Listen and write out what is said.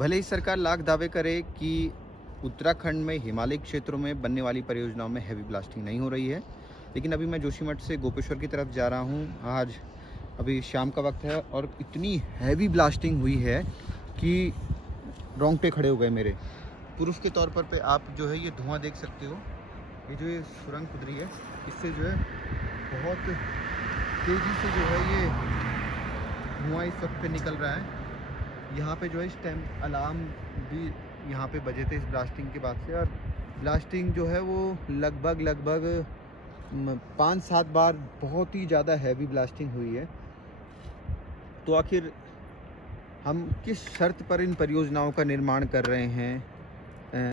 भले ही सरकार लाख दावे करे कि उत्तराखंड में हिमालयी क्षेत्रों में बनने वाली परियोजनाओं में हैवी ब्लास्टिंग नहीं हो रही है, लेकिन अभी मैं जोशीमठ से गोपेश्वर की तरफ जा रहा हूँ। आज अभी शाम का वक्त है और इतनी हैवी ब्लास्टिंग हुई है कि रोंगटे खड़े हो गए मेरे। प्रूफ के तौर पर आप जो है ये धुआं देख सकते हो। ये जो ये सुरंग खुद रही है, इससे जो है बहुत तेज़ी से जो है ये धुआं इस वक्त पे निकल रहा है। यहाँ पे जो है इस टाइम अलार्म भी यहाँ पे बजे थे इस ब्लास्टिंग के बाद से, और ब्लास्टिंग जो है वो लगभग 5-7 बार बहुत ही ज़्यादा हैवी ब्लास्टिंग हुई है। तो आखिर हम किस शर्त पर इन परियोजनाओं का निर्माण कर रहे हैं,